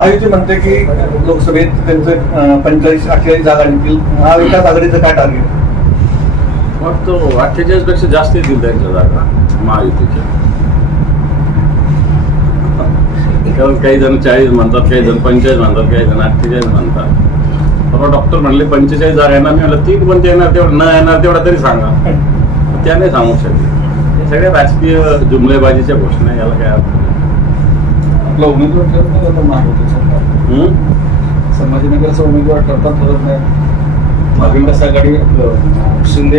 महायुती म्हणते की लोकसभेत त्यांचं 45-48 जागा येतील. महाविकास आघाडीचं काय टार्गेट? मग तो 48 पेक्षा जास्त येतील त्यांच्या जागा महायुतीच्या. कारण काही जण 40 म्हणतात, काही जण 45 म्हणतात, काही जण 48 म्हणतात. परवा डॉक्टर म्हणले 45 जागा येणार. मी म्हणलं 3 कोणते येणार, तेवढं न येणार तेवढा तरी सांगा. त्या नाही सांगू शकते. हे सगळ्या राजकीय जुमलेबाजीच्या घोषणा, याला काय अर्थ नाही. आपला उमेदवार ठरत नाही आता महायुतीचा. संभाजीनगरचा उमेदवार ठरत नाही. महाविकास आघाडी शिंदे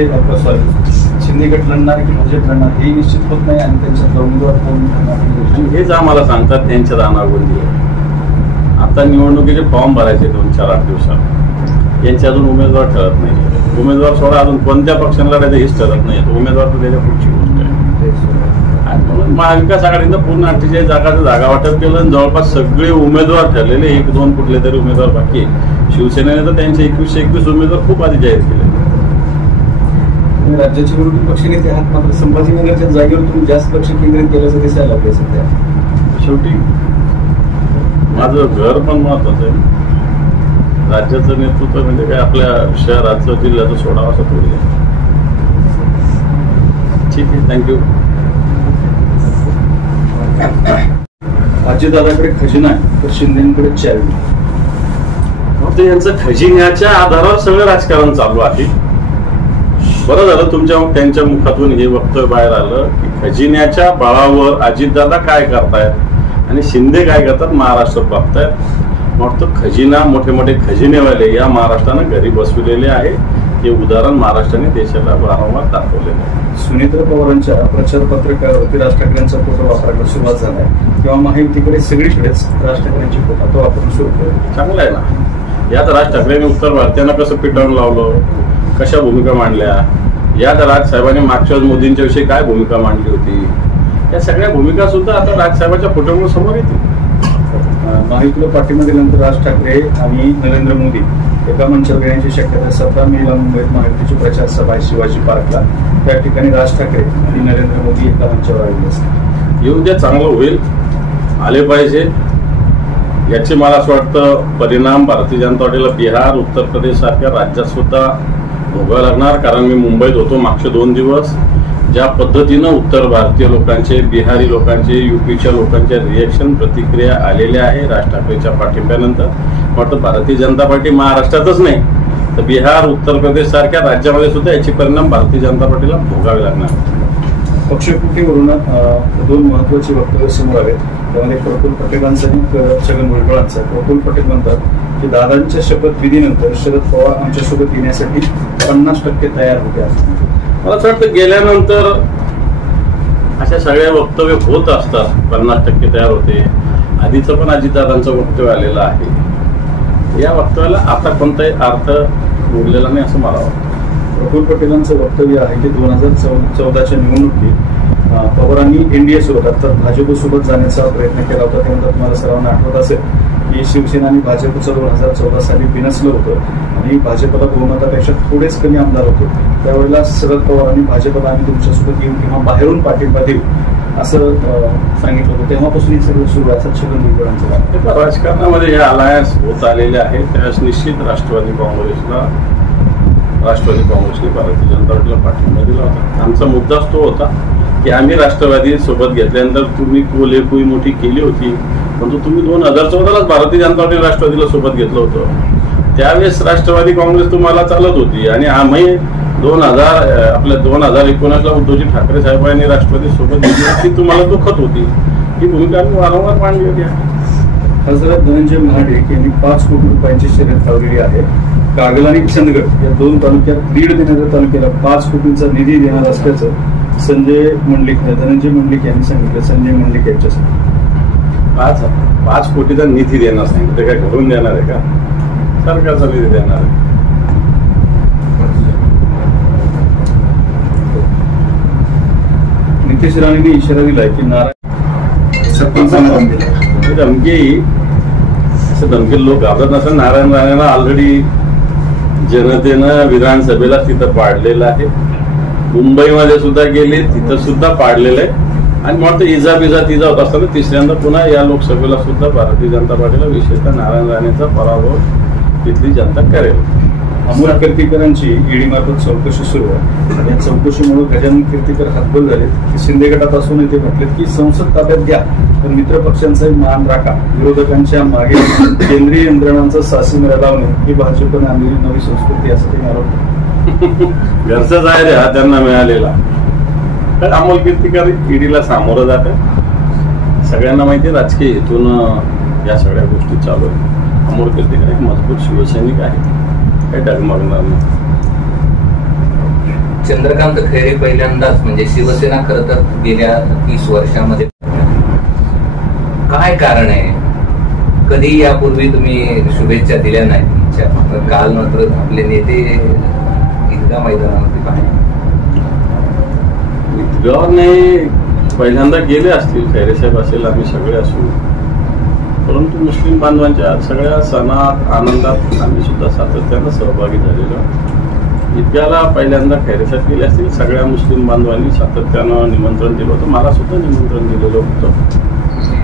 गट लढणार की भाजप लढणार हे निश्चित होत नाही आणि त्यांच्यातला उमेदवार कोण ठरणार हेच आम्हाला सांगतात. त्यांच्या रानागोंदी आहे. आता निवडणुकीचे फॉर्म भरायचे 2-4-8 दिवसात. यांचे अजून उमेदवार ठरत नाही. उमेदवार सोडा अजून कोणत्या पक्षाला लढायचं हेच ठरत नाही. उमेदवार तर त्याच्या पुढची गोष्ट आहे. आणि म्हणून महाविकास आघाडीनं पूर्ण 48 जागा वाटप केलं आणि जवळपास सगळे उमेदवार ठरलेले. 1-2 कुठले तरी उमेदवार बाकी. शिवसेनेने तर त्यांचे 21 उमेदवार खूप आधी जाहीर केले. राज्याचे विरोधी पक्षनेते आहात, मात्र संभाजीनगरच्या जागेवर तुम्ही जास्त लक्ष केंद्रित केल्याचं दिसायला लागले सध्या. शेवटी माझं घर पण महत्वाचं आहे. राज्याचं नेतृत्व म्हणजे काय आपल्या शहराचं जिल्ह्याचं सोडावं असं थोडी आहे. ठीक आहे, थँक्यू. अजितदादाकडे खजिना आहे तर शिंदेकडे चावी. ते यांचं खजिन्याच्या आधारावर सगळं राजकारण चालू आहे. बरं झालं त्यांच्या मुखातून हे वक्तव्य बाहेर आलं की खजिन्याच्या बळावर अजितदादा काय करतायत आणि शिंदे काय करतात महाराष्ट्रात बघतायत. मग तो खजिना, मोठे मोठे खजिनेवाले या महाराष्ट्रानं घरी बसविलेले आहे. हे उदाहरण महाराष्ट्राने देशाला वारंवार दाखवलेलं आहे. सुनीत्रा पवारांच्या प्रचार पत्रकावरती राज ठाकरेंचा फोटो वापरायला सुरुवात झालाय किंवा महायुतीकडे सगळीकडेच राज ठाकरेंची फोटो वापरून सुरू केलं. चांगलं आहे ना. यात राज ठाकरेंनी उत्तर भारतीयांना कसं पिटाळून लावलं, कशा भूमिका मांडल्या. यात राजसाहेबांनी मागच्या मोदींच्या विषयी काय भूमिका मांडली होती, या सगळ्या भूमिका सुद्धा आता राजसाहेबांच्या फोटोमुळे समोर येतील. महायुतीला पाठिंबा दिल्यानंतर राज ठाकरे आणि नरेंद्र मोदी एका मंचावर येण्याची शक्यता. 17 मेला मुंबईत महायुतीची प्रचार सभा आहे शिवाजी पार्कला. त्या ठिकाणी राज ठाकरे आणि नरेंद्र मोदी एका मंचावर आलेले असतात. येऊ द्या, चांगलं होईल, आले पाहिजे. याचे मला असं वाटतं परिणाम भारतीय जनता पार्टीला बिहार, उत्तर प्रदेश सारख्या राज्यात सुद्धा भोगावं लागणार. कारण मी मुंबईत होतो मागचे 2 दिवस. ज्या पद्धतीनं उत्तर भारतीय लोकांचे, बिहारी लोकांचे, युपीच्या लोकांच्या रिएक्शन, प्रतिक्रिया आलेल्या आहे राज ठाकरेच्या पाठिंब्यानंतर. वाटतं भारतीय जनता पार्टी महाराष्ट्रातच नाही तर बिहार, उत्तर प्रदेश सारख्या राज्यामध्ये सुद्धा याचे परिणाम भारतीय जनता पार्टीला भोगावे लागणार. पक्षकृतीवरून 2 महत्वाची वक्तव्य समोर आले. त्यामध्ये प्रफुल्ल पटेलांचा आणि छगन भुजबळांचा. प्रफुल्ल पटेल म्हणतात की दादांच्या शपथविधीनंतर शरद पवार आमच्यासोबत येण्यासाठी 50% तयार होते. मला असं वाटतं गेल्यानंतर अशा सगळ्या वक्तव्य होत असतात. 50% तयार होते. आधीचं पण अजितदादांचं वक्तव्य आलेलं आहे. या वक्तव्याला आता कोणताही अर्थ उरलेला नाही असं मला वाटतं. प्रफुल्ल पटेलांचं वक्तव्य आहे की 2014च्या निवडणुकीत पवारांनी एनडीए सोबत तर भाजपसोबत जाण्याचा प्रयत्न केला होता. त्यानंतर तुम्हाला सर्वांना आठवत असेल की शिवसेना आणि भाजपचं 2014 साली बिनसलं होतं आणि भाजपला बहुमतापेक्षा थोडेच कमी आमदार होते. त्यावेळेला शरद पवारांनी भाजपला आम्ही तुमच्यासोबत येऊ किंवा बाहेरून पाठिंबा देऊ असं सांगितलं होतं. तेव्हापासून हे सगळं सुरू आहे. छगन भुजबळांचं राजकारणामध्ये हे अलायन्स होत आलेले आहेत. त्यावेळेस निश्चित राष्ट्रवादी काँग्रेसने भारतीय जनता पार्टीला पाठिंबा दिला होता. आमचा मुद्दाच तो होता की आम्ही राष्ट्रवादी सोबत घेतल्यानंतर तुम्ही कोलेकुई मोठी केली होती, परंतु तुम्ही 2014लाच भारतीय जनता पार्टी राष्ट्रवादीला सोबत घेतलं होतं. त्यावेळेस राष्ट्रवादी काँग्रेस तुम्हाला चालत होती आणि आम्ही 2019ला उद्धवजी ठाकरे साहेबांनी राष्ट्रवादी सोबत घेतली ती तुम्हाला दुखत होती. ही भूमिका आम्ही वारंवार मांडली होती. खासदार धनंजय महाडिक यांनी 5 कोटी रुपयांची शर्यत लावलेली आहे. कागल आणि चंदगड या 2 तालुक्यात, बीड देणाऱ्या तालुक्याला 5 कोटींचा निधी देणार असल्याचं धनंजय मंडलिक यांनी सांगितलं. संजय मंडलिक यांच्यासाठी 5 कोटीचा निधी देणार सांगितलं. ते काय घरून देणार आहे का? सरकारचा निधी देणार आहे. नितेश राणेंनी इशारा दिलाय की नारायण सरपंचांना धमकी लोक घाबरत नसेल. नारायण राणेंना ऑलरेडी जनतेनं विधानसभेला तिथं पाडलेलं आहे. मुंबईमध्ये सुद्धा गेले, तिथं सुद्धा पाडलेलं आहे. आणि मला इजा तिजा होत असताना तिसऱ्यांदा पुन्हा या लोकसभेला सुद्धा भारतीय जनता पार्टीला विशेषतः नारायण राणेचा पराभव इथली जनता करेल. अमोल कीर्तीकरांची ईडी मार्फत चौकशी सुरू आहे. या चौकशीमुळे गजानन कीर्तीकर हातबल झालेत. शिंदे गटात असूनही ते म्हटलेत की संसद ताब्यात घ्या पण मित्र पक्षांचाही मान राखा. विरोधकांच्या मागे केंद्रीय यंत्रणांचा सासीमेरा लावणे ही भाजपने आणलेली नवी संस्कृती असं ते आरोप. घरचाच आहे रे हा त्यांना मिळालेला. तर अमोल कीर्तीकर ईडीला सामोरं जात आहे. सगळ्यांना माहिती आहे राजकीय हेतून या सगळ्या गोष्टी चालू आहेत. अमोल कीर्तीकर एक मजबूत शिवसैनिक आहे, काही डगमगणार नाही. चंद्रकांत खैरे पहिल्यांदाच म्हणजे शिवसेना खरं तर गेल्या 30 वर्षामध्ये काय कारण आहे? कधी यापूर्वी तुम्ही शुभेच्छा दिल्या नाही. काल मात्र आपले नेते ईदगाह मैदानावरती पाहिले. ईदगाह नाही पहिल्यांदा गेले असतील, खैरे साहेब असेल, आम्ही सगळे असू. परंतु मुस्लिम बांधवांच्या सगळ्या सणात आनंदात आम्ही सुद्धा सातत्यानं सहभागी झालेलो. ईदगाहला पहिल्यांदा खैरे साहेब गेले असतील. सगळ्या मुस्लिम बांधवांनी सातत्यानं निमंत्रण दिलं होतं. मला सुद्धा निमंत्रण दिलेलं होतं.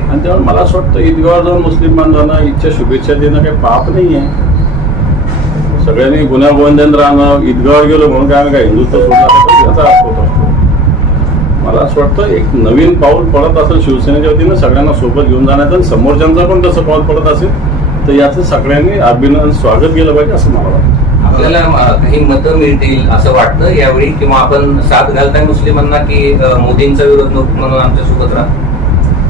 आणि तेव्हा मला असं वाटतं ईदगाहवर जाऊन मुस्लिम बांधवांना इच्छा शुभेच्छा देणं काही पाप नाही आहे. सगळ्यांनी गुन्ह्यागोविंदान राहणं, ईदगाहवर गेलो म्हणून काय आम्ही काय हिंदुत्व सोडणार याचा अर्थ होत असतो. मला असं वाटतं एक नवीन पाऊल पडत असेल शिवसेनेच्या वतीनं सगळ्यांना सोबत घेऊन जाण्याचं आणि समोरच्यांचा पण तसं पाऊल पडत असेल तर याचं सगळ्यांनी अभिनंदन स्वागत केलं पाहिजे असं मला वाटतं. आपल्याला काही मतं मिळतील असं वाटतं यावेळी, किंवा आपण साथ घालताय मुस्लिमांना की मोदींचा विरोध म्हणून आमच्या सोबत राहा?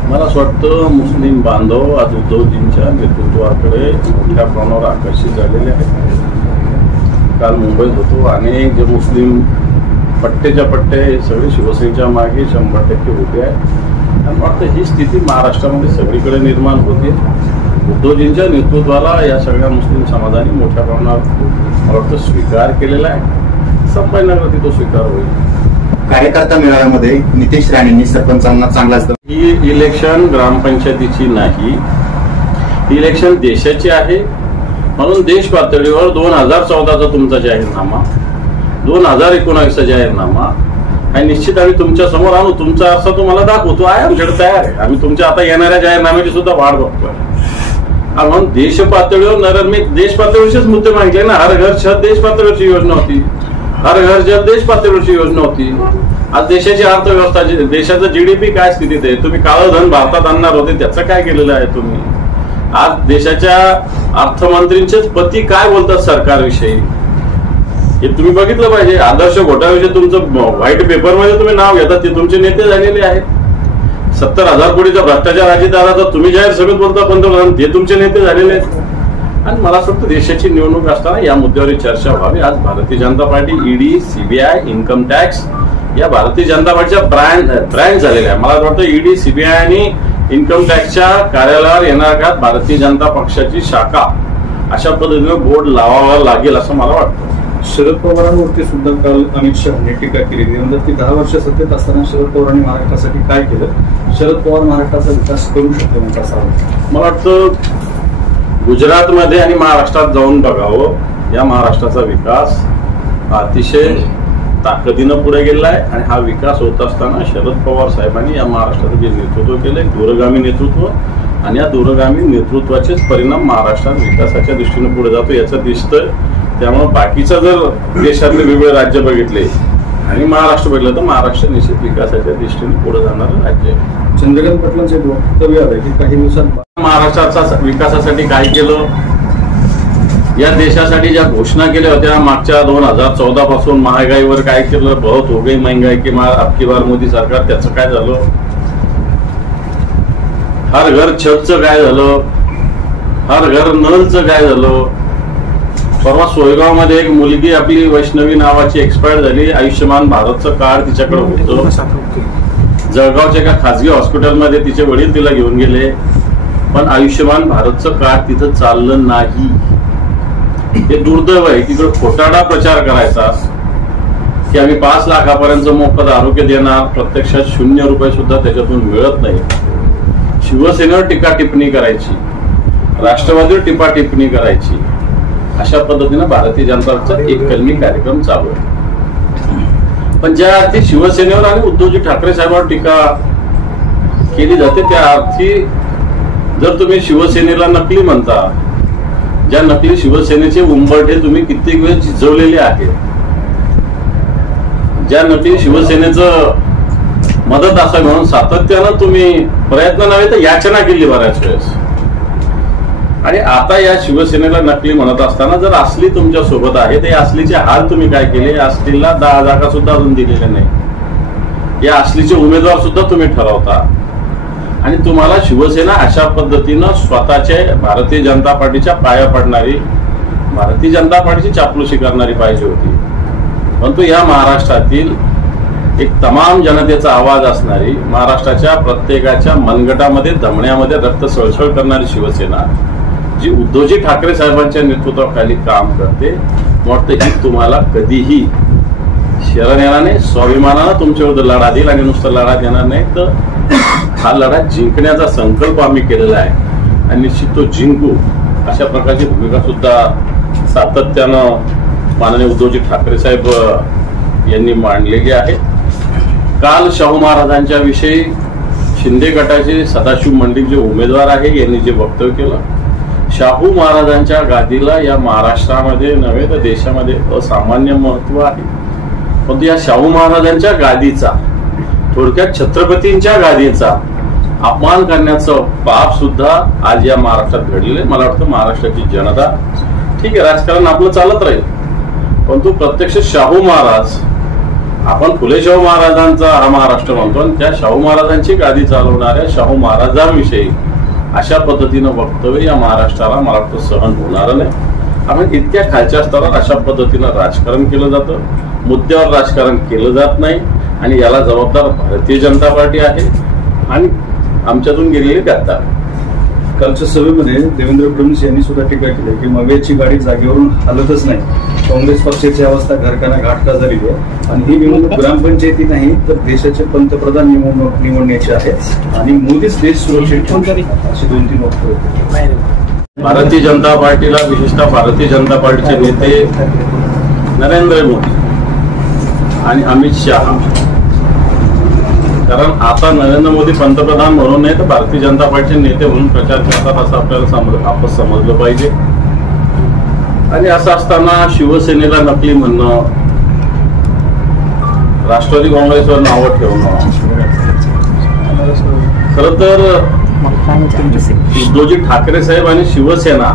मला असं वाटतं मुस्लिम बांधव आज उद्धवजींच्या नेतृत्वाकडे मोठ्या प्रमाणावर आकर्षित झालेले आहेत. काल मुंबईत होतो, अनेक जे मुस्लिम पट्टेच्या पट्टे सगळे शिवसेनेच्या मागे 100% उभे आहे. आणि वाटतं ही स्थिती महाराष्ट्रामध्ये सगळीकडे निर्माण होते. उद्धवजींच्या नेतृत्वाला या सगळ्या मुस्लिम समाजाने मोठ्या प्रमाणावर मला वाटतं स्वीकार केलेला आहे. संभाजीनगरात तो स्वीकार होईल. कार्यकर्ता मेळाव्यामध्ये नितेश राणेंनी सरपंचांना चांगलाच ही इलेक्शन ग्रामपंचायतीची नाही, इलेक्शन देशाची आहे. म्हणून देश पातळीवर 2014चा तुमचा जाहीरनामा, 2019चा जाहीरनामा आणि निश्चित आम्ही तुमच्या समोर आणू. तुमचा अर्थ तुम्हाला दाखवतो आहे, आमच्याकडे तयार आहे. आम्ही तुमच्या आता येणाऱ्या जाहीरनाम्याची सुद्धा वाट बघतोय. म्हणून देश पातळीवर मी देश पातळीवरचेच मुद्दे मागितले ना. हर घर छत देश पातळीवरची योजना होती, हर घर जल देश पातळीवरची योजना होती. आज देशाची अर्थव्यवस्था, देशाचं जीडीपी काय स्थितीत आहे? तुम्ही काळं धन भारतात आणणार होते, त्याचं काय केलेलं आहे तुम्ही? आज देशाच्या अर्थमंत्रींचेच पती काय बोलतात सरकारविषयी हे तुम्ही बघितलं पाहिजे. आदर्श घोटाळ्याविषयी तुमचं व्हाईट पेपरमध्ये तुम्ही नाव घेतात, ते तुमचे नेते झालेले आहेत. 70,000 कोटीचा भ्रष्टाचार अजितदादाचा तुम्ही जाहीर सभेत बोलता पंतप्रधान, ते तुमचे नेते झालेले आहेत. आणि मला असं वाटतं देशाची निवडणूक असताना या मुद्द्यावर चर्चा व्हावी. आज Bharatiya Janata Party, ED, CBI, income tax या भारतीय जनता पार्टीच्या ब्रँड झालेल्या आहे. मला वाटतं ईडी, सीबीआय आणि इन्कम टॅक्सच्या कार्यालयावर येणाऱ्या काळात भारतीय जनता पक्षाची शाखा अशा पद्धतीनं बोर्ड लावावा लागेल असं मला वाटतं. शरद पवारांवरती सुद्धा काल अमित शहाने टीका केली. की 10 वर्ष सत्तेत असताना शरद पवारांनी महाराष्ट्रासाठी काय केलं? शरद पवार महाराष्ट्राचा विकास करू शकतो नाही कसा? मला वाटतं गुजरातमध्ये आणि महाराष्ट्रात जाऊन बघावं. या महाराष्ट्राचा विकास अतिशय ताकदीनं पुढे गेला आहे. आणि हा विकास होत असताना शरद पवार साहेबांनी या महाराष्ट्राचं जे नेतृत्व केलंय, दूरगामी नेतृत्व, आणि या दूरगामी नेतृत्वाचेच परिणाम महाराष्ट्रात विकासाच्या दृष्टीने पुढे जातो याचं दिसतंय. त्यामुळे बाकीचं जर देशातले वेगवेगळे राज्य बघितले आणि महाराष्ट्र बघितलं तर महाराष्ट्र निश्चित विकासाच्या दृष्टीने पुढे जाणारं राज्य आहे. चंद्रकांत पाटलांचे एक वक्तव्य आहे की काही दिवसात महाराष्ट्राचा विकासासाठी काय केलं, या देशासाठी ज्या घोषणा केल्या होत्या मागच्या 2014 पासून, महागाईवर काय केलं, बहुत हो गई महंगाई की अबकी बार मोदी सरकार, त्याचं काय झालं? हर घर छतचं काय झालं? हर घर नलचं काय झालं? परवा सोयगाव मध्ये एक मुलगी आपली वैष्णवी नावाची एक्सपायर झाली. आयुष्यमान भारतचं कार्ड तिच्याकडे होतं. जळगावच्या एका खासगी हॉस्पिटलमध्ये तिचे वडील तिला घेऊन गेले, पण आयुष्यमान भारतचं कार्ड तिथं चाललं नाही. हे दुर्दैव आहे. तिकडे खोटाडा प्रचार करायचा की आम्ही 5 लाखापर्यंत मोफत आरोग्य देणार, प्रत्यक्षात 0 रुपये सुद्धा त्याच्यातून मिळत नाही. शिवसेनेवर टीका टिप्पणी करायची, राष्ट्रवादीवर टीका टिप्पणी करायची, अशा पद्धतीनं भारतीय जनता पक्षाचा एक कलमी कार्यक्रम चालू आहे. पण ज्या अर्थी शिवसेनेवर आणि उद्धवजी ठाकरे साहेबांवर टीका केली जाते त्या अर्थी जर तुम्ही शिवसेनेला नकली म्हणता, ज्या नकली शिवसेनेचे उंबरठे तुम्ही कित्येक वेळ झिजवलेले आहेत, ज्या नकली शिवसेनेचं मदत असावी म्हणून सातत्यानं तुम्ही प्रयत्न नव्हे तर याचना केली बऱ्याच वेळेस, आणि आता या शिवसेनेला नकली म्हणत असताना जर असली तुमच्या सोबत आहे तर या असलीचे हाल तुम्ही काय केले? या असलीला 10 जागा सुद्धा अजून दिलेल्या नाही, या असलीचे उमेदवार सुद्धा तुम्ही ठरवता, आणि तुम्हाला शिवसेना अशा पद्धतीनं स्वतःचे भारतीय जनता पार्टीच्या पाया पडणारी, भारतीय जनता पार्टीची चापलुसी करणारी पाहिजे होती. परंतु या महाराष्ट्रातील एक तमाम जनतेचा आवाज असणारी, महाराष्ट्राच्या प्रत्येकाच्या मनगटामध्ये धमण्यामध्ये रक्त सळसळ करणारी शिवसेना जी उद्धवजी ठाकरे साहेबांच्या नेतृत्वाखाली काम करते, वाटतं ही तुम्हाला कधीही शरण येणार नाही, स्वाभिमानानं तुमच्या विरुद्ध लढा देईल, आणि नुसतं लढा देणार नाही तर हा लढा जिंकण्याचा संकल्प आम्ही केलेला आहे आणि निश्चित तो जिंकू, अशा प्रकारची भूमिका सुद्धा सातत्यानं माननीय उद्धवजी ठाकरे साहेब यांनी मांडलेली आहे. काल शाहू महाराजांच्या विषयी शिंदे गटाचे सदाशिव मंडिक जे उमेदवार आहे यांनी जे वक्तव्य केलं, शाहू महाराजांच्या गादीला या महाराष्ट्रामध्ये नव्हे तर देशामध्ये असामान्य महत्व आहे. परंतु या शाहू महाराजांच्या गादीचा, थोडक्यात छत्रपतींच्या गादीचा अपमान करण्याचं पाप सुद्धा आज या महाराष्ट्रात घडलेलं आहे. मला वाटतं महाराष्ट्राची जनता, ठीक आहे राजकारण आपलं चालत राहील, परंतु प्रत्यक्ष शाहू महाराज, आपण फुले शाहू महाराजांचा हा महाराष्ट्र म्हणतो, आणि त्या शाहू महाराजांची गादी चालवणाऱ्या शाहू महाराजांविषयी अशा पद्धतीनं वक्तव्य या महाराष्ट्राला मला वाटतं सहन होणार नाही. आपण इतक्या खालच्या स्तरावर अशा पद्धतीनं राजकारण केलं जातं, मुद्द्यावर राजकारण केलं जात नाही, आणि याला जबाबदार भारतीय जनता पार्टी आहे आणि आमच्यातून गेलेले गद्दार. कालच्या सभेमध्ये देवेंद्र फडणवीस यांनी सुद्धा टीका केली की मव्याची गाडी जागेवरून हलतच नाही, काँग्रेस पक्षाची अवस्था घरकाना घाटका झालेली आहे, आणि ही निवडणूक ग्रामपंचायती नाही तर देशाचे पंतप्रधान निवडण्याची आहे, आणि मोदीच देश सुरक्षित ठेवतील, अशी 2-3 वक्तव्य. भारतीय जनता पार्टीला, विशेषतः भारतीय जनता पार्टीचे नेते नरेंद्र मोदी आणि अमित शहा, कारण आता नरेंद्र मोदी पंतप्रधान म्हणून नाही तर भारतीय जनता पार्टीचे नेते म्हणून प्रचार करतात असं आपल्याला आपण समजलं पाहिजे. आणि असं असताना शिवसेनेला नकली म्हणणं, राष्ट्रवादी काँग्रेसवर नावं ठेवणं, खरं तर उद्धवजी ठाकरे साहेब आणि शिवसेना